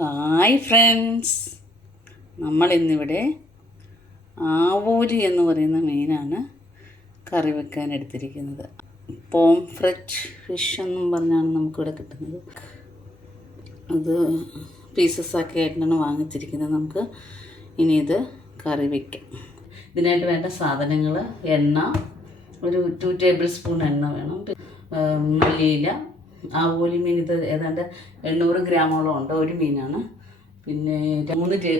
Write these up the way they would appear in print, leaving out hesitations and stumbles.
Hi friends, നമ്മളിന്നിവിടെ ആവോലി എന്ന് പറയുന്ന മീനാണ് കറി വെക്കാൻ എടുത്തിരിക്കുന്നത്. പോംഫ്രെറ്റ് ഫിഷ് എന്നും പറഞ്ഞാണ് നമുക്കിവിടെ കിട്ടുന്നത്. അത് പീസസ് ആക്കി ആയിട്ടാണ് വാങ്ങിച്ചിരിക്കുന്നത്. നമുക്ക് ഇനി ഇത് കറി വയ്ക്കാം. ഇതിനായിട്ട് വേണ്ട സാധനങ്ങൾ: എണ്ണ, ഒരു 2 ടേബിൾ സ്പൂൺ എണ്ണ വേണം, മല്ലിയില. ആവോലി മീൻ ഇത് ഏതാണ്ട് 800 ഗ്രാമോളം ഉണ്ട്, ഒരു മീനാണ്. പിന്നെ 3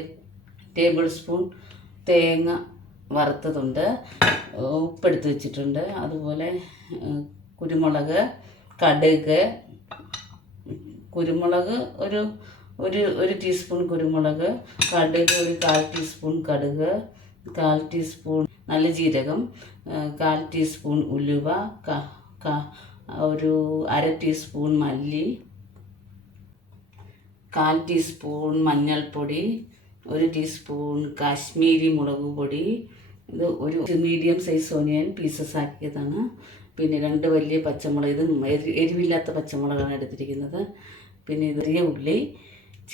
ടേബിൾ സ്പൂൺ തേങ്ങ വറുത്തതുണ്ട്, ഉപ്പെടുത്ത് വെച്ചിട്ടുണ്ട്. അതുപോലെ കുരുമുളക്, കടുക്. കുരുമുളക് ഒരു ടീസ്പൂൺ കുരുമുളക്, കടുക് ഒരു 1/4 ടീസ്പൂൺ കടുക്, 1/4 ടീസ്പൂൺ നല്ല ജീരകം, 1/4 ടീസ്പൂൺ ഉലുവ, ഒരു 1/2 ടീസ്പൂൺ മല്ലി, 1/4 ടീസ്പൂൺ മഞ്ഞൾപ്പൊടി, 1 ടീസ്പൂൺ കാശ്മീരി മുളക് പൊടി. ഇത് ഒരു മീഡിയം സൈസ് ഓനിയൻ പീസസ് ആക്കിയതാണ്. പിന്നെ 2 വലിയ പച്ചമുളക്, ഇത് എരിവില്ലാത്ത പച്ചമുളകാണ് എടുത്തിരിക്കുന്നത്. പിന്നെ ഇത്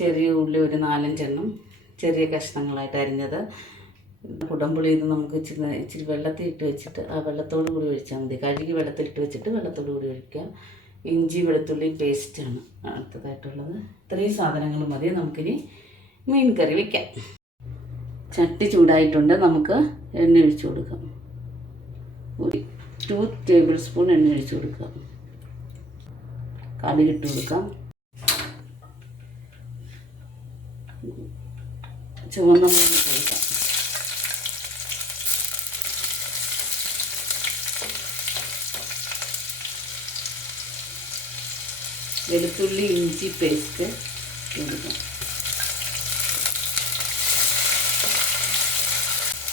ചെറിയ ഉള്ളി ഒരു 4-5 എണ്ണം ചെറിയ കഷ്ണങ്ങളായിട്ട് അരിഞ്ഞത്. കുടംപുളി ഇത് നമുക്ക് ഇച്ചിരി വെള്ളത്തിൽ ഇട്ട് വെച്ചിട്ട് ആ വെള്ളത്തോട് കൂടി ഒഴിച്ചാൽ മതി. കഴുകി വെള്ളത്തിലിട്ട് വെച്ചിട്ട് വെള്ളത്തോട് കൂടി ഒഴിക്കുക. ഇഞ്ചി വെളുത്തുള്ളി പേസ്റ്റാണ് അടുത്തതായിട്ടുള്ളത്. ഇത്രയും സാധനങ്ങൾ മതി. നമുക്കിനി മീൻ കറി വയ്ക്കാം. ചട്ടി ചൂടായിട്ടുണ്ട്, നമുക്ക് എണ്ണ ഒഴിച്ചു കൊടുക്കാം. ഒരു 2 ടേബിൾ സ്പൂൺ എണ്ണ ഒഴിച്ചു കൊടുക്കാം. കടുകിട്ട് കൊടുക്കാം. ചുവന്ന മുളക് കൊടുക്കാം. വെളുത്തുള്ളി ഇഞ്ചി പേസ്റ്റ് കൊടുക്കാം.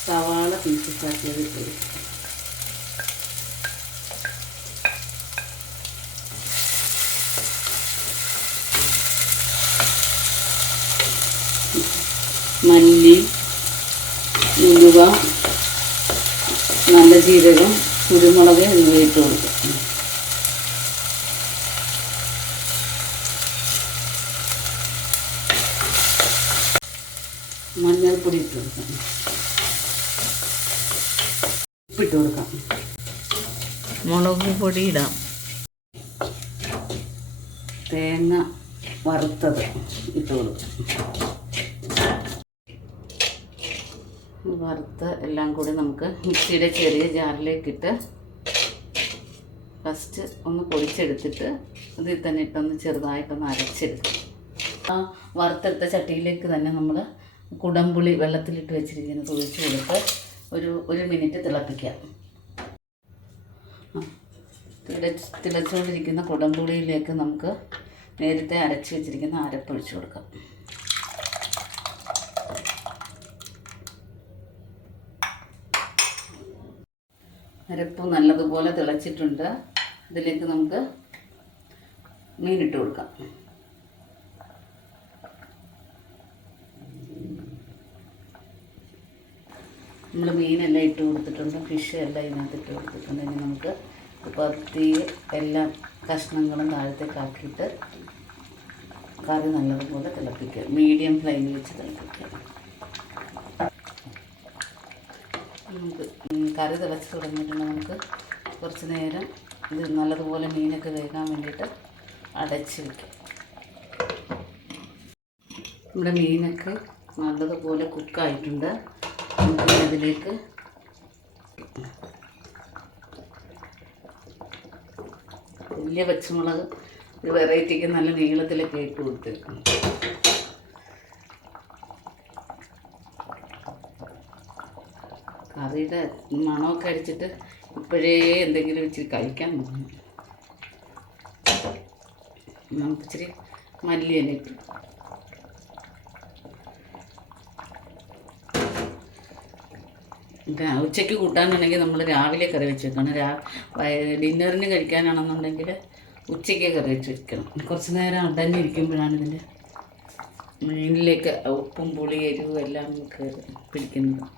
സവാള പീസസ് ആക്കിയത് കൊടുക്കാം. മല്ലി, ഉലുവ, നല്ല ജീരകം, കുരുമുളക് എന്നിവ ഇട്ട് കൊടുക്കാം. മഞ്ഞൾപ്പൊടി ഇട്ട് കൊടുക്കാം. ഉപ്പിട്ട് കൊടുക്കാം. മുളക് പൊടി ഇടാം. തേങ്ങ വറുത്തത് ഇട്ട് കൊടുക്കാം. വറുത്ത് എല്ലാം കൂടി നമുക്ക് മിക്സിയുടെ ചെറിയ ജാറിലേക്കിട്ട് ഫസ്റ്റ് ഒന്ന് പൊടിച്ചെടുത്തിട്ട് ഇതിൽ തന്നെ ഇട്ടൊന്ന് ചെറുതായിട്ടൊന്ന് അരച്ചെടുക്കും. ആ വറുത്തെടുത്ത ചട്ടിയിലേക്ക് തന്നെ നമ്മൾ കുടംപുളി വെള്ളത്തിലിട്ട് വെച്ചിരിക്കുന്നത് ഒഴിച്ച് കൊടുത്ത് ഒരു മിനിറ്റ് തിളപ്പിക്കാം. തിളച്ചുകൊണ്ടിരിക്കുന്ന കുടംപുളിയിലേക്ക് നമുക്ക് നേരത്തെ അരച്ച് വെച്ചിരിക്കുന്ന അരപ്പൊഴിച്ച് കൊടുക്കാം. അരപ്പ് നല്ലതുപോലെ തിളച്ചിട്ടുണ്ട്. ഇതിലേക്ക് നമുക്ക് മീനിട്ട് കൊടുക്കാം. നമ്മൾ മീനെല്ലാം ഇട്ട് കൊടുത്തിട്ടുണ്ട്, ഫിഷ് എല്ലാം ഇതിനകത്ത് ഇട്ട് കൊടുത്തിട്ടുണ്ട്. ഇനി നമുക്ക് പതിയെ എല്ലാ കഷ്ണങ്ങളും താഴത്തേക്ക് ആക്കിയിട്ട് കറി നല്ലതുപോലെ തിളപ്പിക്കുക. മീഡിയം ഫ്ലെയിമിൽ വെച്ച് തിളപ്പിക്കുക. നമുക്ക് കറി തിളച്ച് തുടങ്ങിയിട്ടുണ്ടെങ്കിൽ നമുക്ക് കുറച്ച് നേരം ഇത് നല്ലതുപോലെ മീനൊക്കെ വേകാൻ വേണ്ടിയിട്ട് അടച്ച് വയ്ക്കാം. നമ്മുടെ മീനൊക്കെ നല്ലതുപോലെ കുക്കായിട്ടുണ്ട്. നമുക്ക് അതിലേക്ക് വലിയ പച്ചമുളക് ഒരു വെറൈറ്റിക്ക് നല്ല നീളത്തിലൊക്കെ ഇട്ട് കൊടുത്തേക്കും. കറിയുടെ മണമൊക്കെ അടിച്ചിട്ട് ഇപ്പോഴേ എന്തെങ്കിലും ഇച്ചിരി കഴിക്കാൻ തോന്നും. നമുക്കിച്ചിരി മല്ലിയില ഇട്ട് ഉച്ചയ്ക്ക് കൂട്ടാനുണ്ടെങ്കിൽ നമ്മൾ രാവിലെ കറി വെച്ച് വെക്കണം. ഡിന്നറിന് കഴിക്കാനാണെന്നുണ്ടെങ്കിൽ ഉച്ചയ്ക്ക് കറി വെച്ച് വെക്കണം. കുറച്ച് നേരം അടഞ്ഞിരിക്കുമ്പോഴാണ് ഇതിൻ്റെ മീനിലേക്ക് ഉപ്പും പുളി എരിവും എല്ലാം നമുക്ക് പിടിക്കുന്നത്.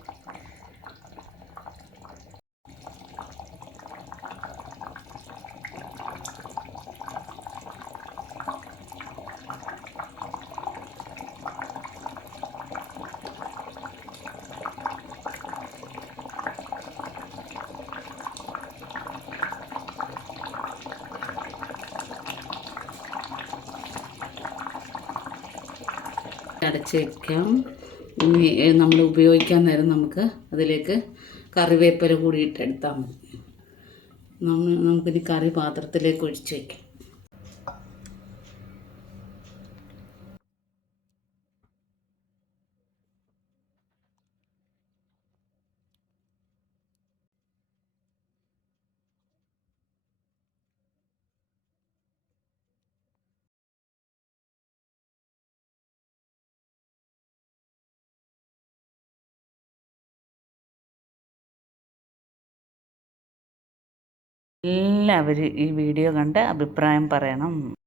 അടച്ച് വയ്ക്കാം. ഇനി നമ്മൾ ഉപയോഗിക്കാൻ നേരം നമുക്ക് അതിലേക്ക് കറിവേപ്പില കൂടി ഇട്ടെടുത്താൽ മതി. നമുക്കിനി കറി പാത്രത്തിലേക്ക് ഒഴിച്ച് വയ്ക്കാം. എല്ലാവരും ഈ വീഡിയോ കണ്ട് അഭിപ്രായം പറയണം.